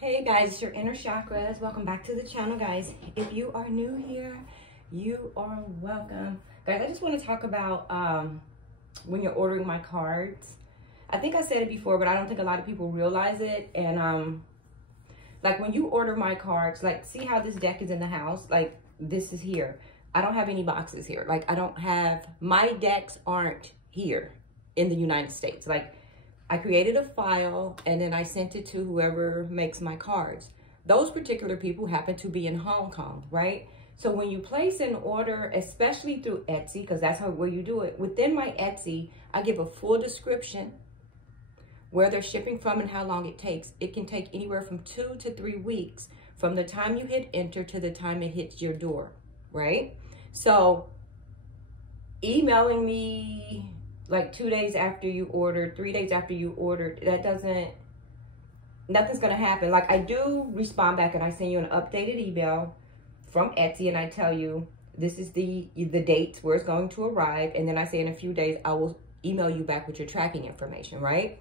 Hey guys, it's your inner chakras. Welcome back to the channel, guys. If you are new here, you are welcome. Guys, I just want to talk about when you're ordering my cards. I think I said it before, but I don't think a lot of people realize it. And like when you order my cards, like see how this deck is in the house? Like this is here. I don't have any boxes here. Like I don't have, my decks aren't here in the United States. Like I created a file and then I sent it to whoever makes my cards. Those particular people happen to be in Hong Kong, right? So when you place an order, especially through Etsy, because that's where you do it, within my Etsy, I give a full description where they're shipping from and how long it takes. It can take anywhere from 2 to 3 weeks from the time you hit enter to the time it hits your door, right? So emailing me like 2 days after you ordered, 3 days after you ordered, that doesn't, nothing's gonna happen. Like I do respond back and I send you an updated email from Etsy and I tell you, this is the dates where it's going to arrive. And then I say in a few days, I will email you back with your tracking information, right?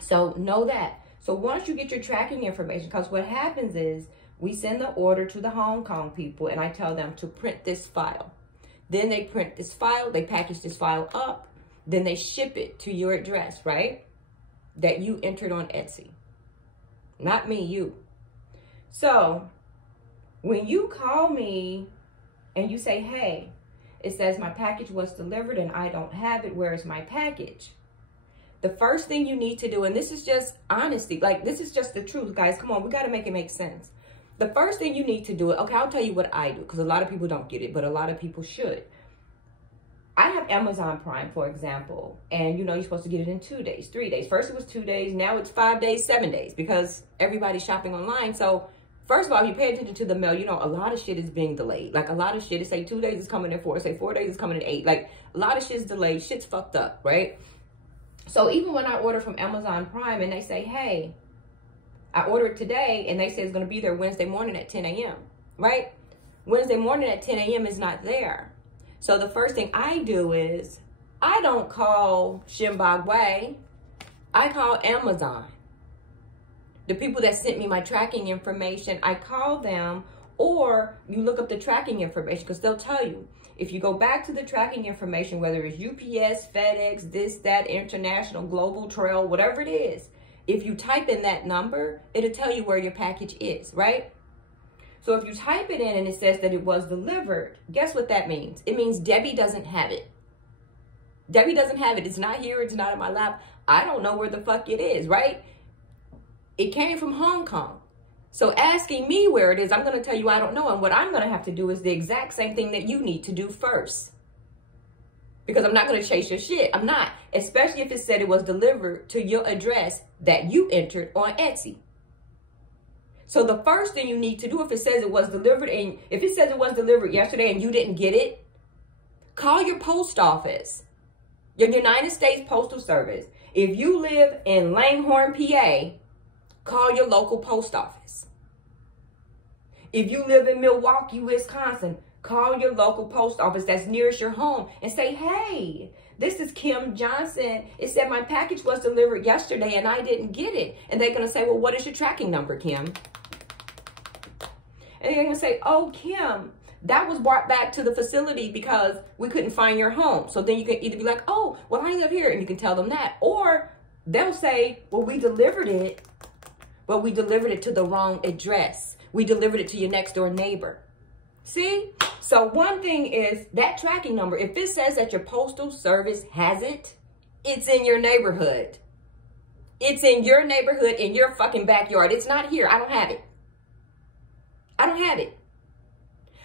So know that. So once you get your tracking information, because what happens is we send the order to the Hong Kong people and I tell them to print this file. Then they print this file, they package this file up, then they ship it to your address, right? That you entered on Etsy. Not me, you. So when you call me and you say, hey, it says my package was delivered and I don't have it, where is my package? The first thing you need to do, and this is just honesty, like this is just the truth, guys. Come on, we got to make it make sense. The first thing you need to do, okay, I'll tell you what I do, because a lot of people don't get it, but a lot of people should. I have Amazon Prime, for example, and you know, you're supposed to get it in 2 days, 3 days. First it was 2 days, now it's 5 days, 7 days, because everybody's shopping online. So first of all, if you pay attention to the mail, you know, a lot of shit is being delayed. Like a lot of shit, it say 2 days is coming in 4, say 4 days is coming in 8. Like a lot of shit's delayed, shit's fucked up, right? So even when I order from Amazon Prime and they say, hey, I ordered today, and they say it's gonna be there Wednesday morning at 10 a.m., right? Wednesday morning at 10 a.m. is not there. So the first thing I do is, I don't call Zimbabwe, I call Amazon. The people that sent me my tracking information, I call them, or you look up the tracking information, because they'll tell you. If you go back to the tracking information, whether it's UPS, FedEx, this, that, international, global, trail, whatever it is, if you type in that number, it'll tell you where your package is, right? So if you type it in and it says that it was delivered, guess what that means? It means Debbie doesn't have it. Debbie doesn't have it. It's not here. It's not in my lap. I don't know where the fuck it is, right? It came from Hong Kong. So asking me where it is, I'm going to tell you I don't know. And what I'm going to have to do is the exact same thing that you need to do first. Because I'm not going to chase your shit. I'm not. Especially if it said it was delivered to your address that you entered on Etsy. So the first thing you need to do, if it says it was delivered, and if it says it was delivered yesterday and you didn't get it, call your post office, your United States Postal Service. If you live in Langhorne, PA, call your local post office. If you live in Milwaukee, Wisconsin, call your local post office that's nearest your home and say, hey, this is Kim Johnson. It said my package was delivered yesterday and I didn't get it. And they're going to say, well, what is your tracking number, Kim? And they're going to say, oh, Kim, that was brought back to the facility because we couldn't find your home. So then you can either be like, oh, well, I live here. And you can tell them that. Or they'll say, well, we delivered it, but we delivered it to the wrong address. We delivered it to your next door neighbor. See? So one thing is that tracking number. If it says that your postal service has it, it's in your neighborhood. It's in your neighborhood, in your fucking backyard. It's not here. I don't have it. I don't have it.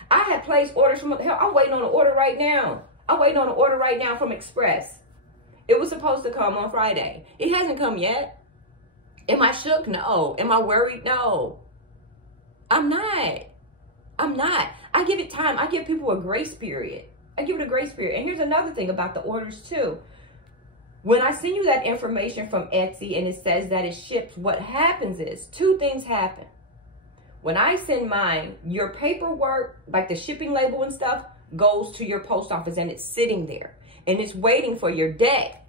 I had placed orders from, hell, I'm waiting on an order right now. I'm waiting on an order right now from Express. It was supposed to come on Friday. It hasn't come yet. Am I shook? No. Am I worried? No. I'm not. I'm not. I give it time. I give people a grace period. I give it a grace period. And here's another thing about the orders too. When I send you that information from Etsy and it says that it ships, what happens is 2 things happen. When I send mine, your paperwork, like the shipping label and stuff, goes to your post office and it's sitting there. And it's waiting for your deck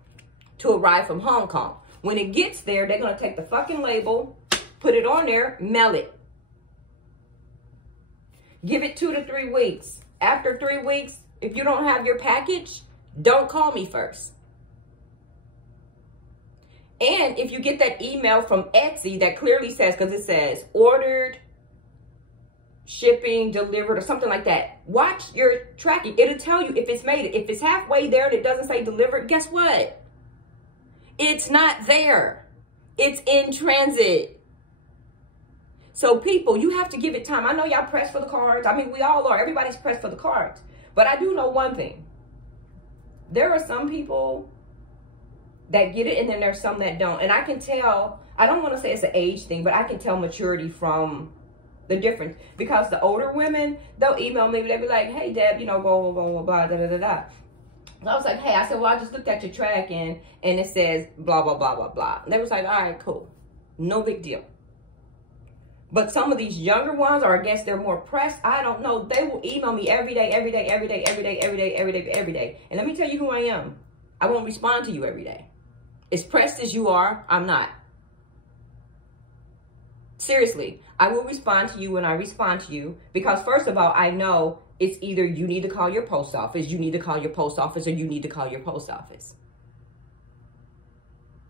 to arrive from Hong Kong. When it gets there, they're going to take the fucking label Put it on there, mail it. Give it 2 to 3 weeks. After 3 weeks, if you don't have your package, don't call me first. And if you get that email from Etsy that clearly says, because it says ordered, shipping, delivered, or something like that, watch your tracking. It'll tell you if it's made it. If it's halfway there and it doesn't say delivered, guess what? It's not there. It's in transit. So people, you have to give it time. I know y'all pressed for the cards. I mean, we all are. Everybody's pressed for the cards. But I do know one thing. There are some people that get it, and then there's some that don't. And I can tell, I don't want to say it's an age thing, but I can tell maturity from the difference. Because the older women, they'll email me, they'll be like, hey, Deb, you know, blah, blah, blah, blah, da, da, da, da. So I was like, hey, I said, well, I just looked at your tracking, and it says blah, blah, blah, blah, blah. And they was like, all right, cool. No big deal. But some of these younger ones, or I guess they're more pressed, I don't know. They will email me every day, every day, every day, every day, every day, every day, every day. And let me tell you who I am. I won't respond to you every day. As pressed as you are, I'm not. Seriously, I will respond to you when I respond to you. Because first of all, I know it's either you need to call your post office, you need to call your post office, or you need to call your post office.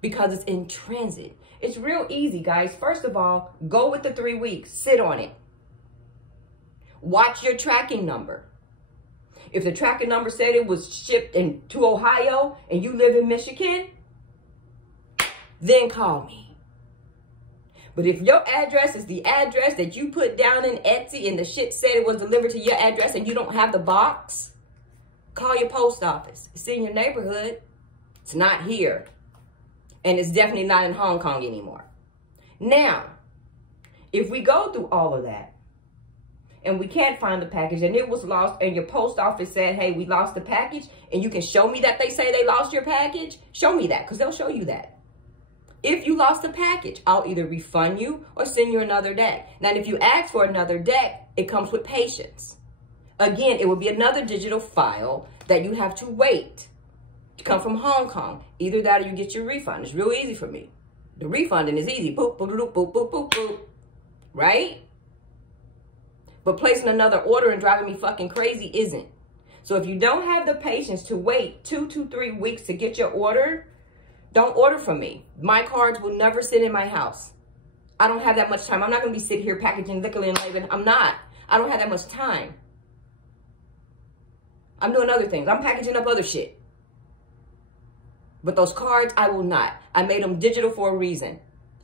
Because it's in transit. It's real easy, guys. First of all, go with the 3 weeks. Sit on it. Watch your tracking number. If the tracking number said it was shipped to Ohio and you live in Michigan, then call me. But if your address is the address that you put down in Etsy and the shit said it was delivered to your address and you don't have the box, call your post office. It's in your neighborhood. It's not here. And it's definitely not in Hong Kong anymore. Now, if we go through all of that and we can't find the package and it was lost and your post office said, hey, we lost the package, and you can show me that they say they lost your package, show me that, because they'll show you that. If you lost the package, I'll either refund you or send you another deck. Now, if you ask for another deck, it comes with patience. Again, it will be another digital file that you have to wait to come from Hong Kong. Either that or you get your refund. It's real easy for me. The refunding is easy. Boop, boop, boop, boop, boop, boop, boop. Right? But placing another order and driving me fucking crazy isn't. So if you don't have the patience to wait 2 to 3 weeks to get your order, don't order from me. My cards will never sit in my house. I don't have that much time. I'm not going to be sitting here packaging, liquor, and labeling. I'm not. I don't have that much time. I'm doing other things. I'm packaging up other shit. But those cards, I will not. I made them digital for a reason.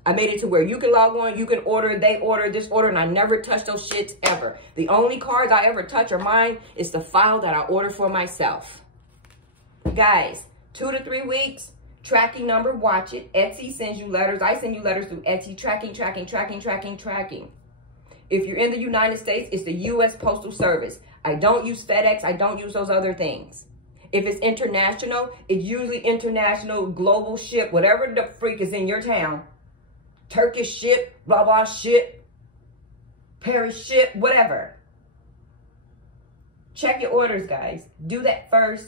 I made it to where you can log on, you can order, they order, this order, and I never touch those shits ever. The only cards I ever touch are mine. It's the file that I order for myself. Guys, 2 to 3 weeks, tracking number, watch it. Etsy sends you letters. I send you letters through Etsy. Tracking, tracking, tracking, tracking, tracking. If you're in the United States, it's the U.S. Postal Service. I don't use FedEx. I don't use those other things. If it's international, it's usually international, global ship, whatever the freak is in your town. Turkish ship, blah, blah ship, Paris ship, whatever. Check your orders, guys. Do that first.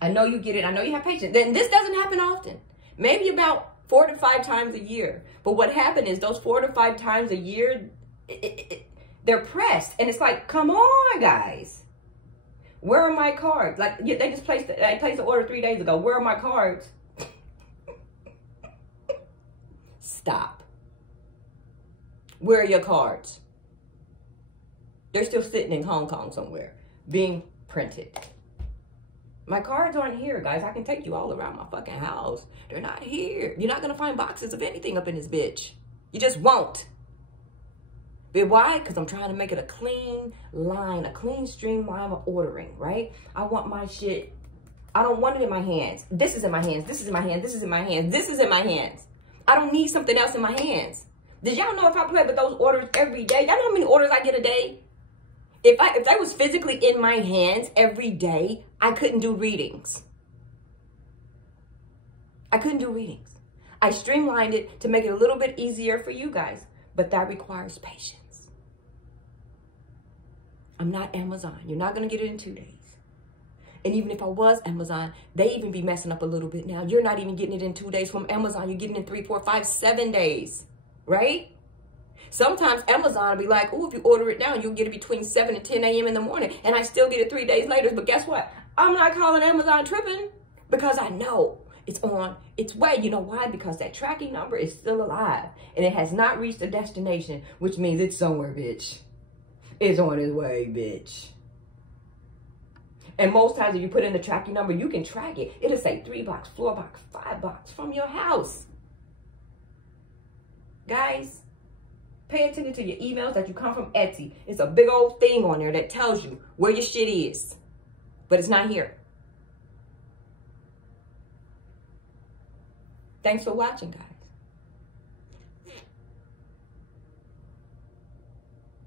I know you get it. I know you have patience. Then this doesn't happen often. Maybe about 4 to 5 times a year. But what happened is those 4 to 5 times a year, they're pressed. And it's like, come on, guys. Where are my cards? Like, they just placed the order 3 days ago. Where are my cards? Stop. Where are your cards? They're still sitting in Hong Kong somewhere, being printed. My cards aren't here, guys. I can take you all around my fucking house. They're not here. You're not going to find boxes of anything up in this bitch. You just won't. But why? Because I'm trying to make it a clean line, a clean streamline of ordering, right? I want my shit. I don't want it in my hands. This is in my hands. This is in my hands. This is in my hands. This is in my hands. I don't need something else in my hands. Did y'all know if I play with those orders every day? Y'all know how many orders I get a day? If that was physically in my hands every day, I couldn't do readings. I couldn't do readings. I streamlined it to make it a little bit easier for you guys, but that requires patience. I'm not Amazon. You're not going to get it in 2 days. And even if I was Amazon, they even be messing up a little bit now. You're not even getting it in 2 days from Amazon. You're getting it in 3, 4, 5, 7 days. right? Sometimes Amazon will be like, oh, if you order it now, you'll get it between 7 and 10 a.m. in the morning. And I still get it 3 days later. But guess what? I'm not calling Amazon tripping because I know it's on its way. You know why? Because that tracking number is still alive. And it has not reached a destination, which means it's somewhere, bitch. It's on its way, bitch. And most times if you put in the tracking number, you can track it. It'll say 3 blocks, 4 blocks, 5 blocks from your house. Guys, pay attention to your emails that you come from Etsy. It's a big old thing on there that tells you where your shit is. But it's not here. Thanks for watching, guys.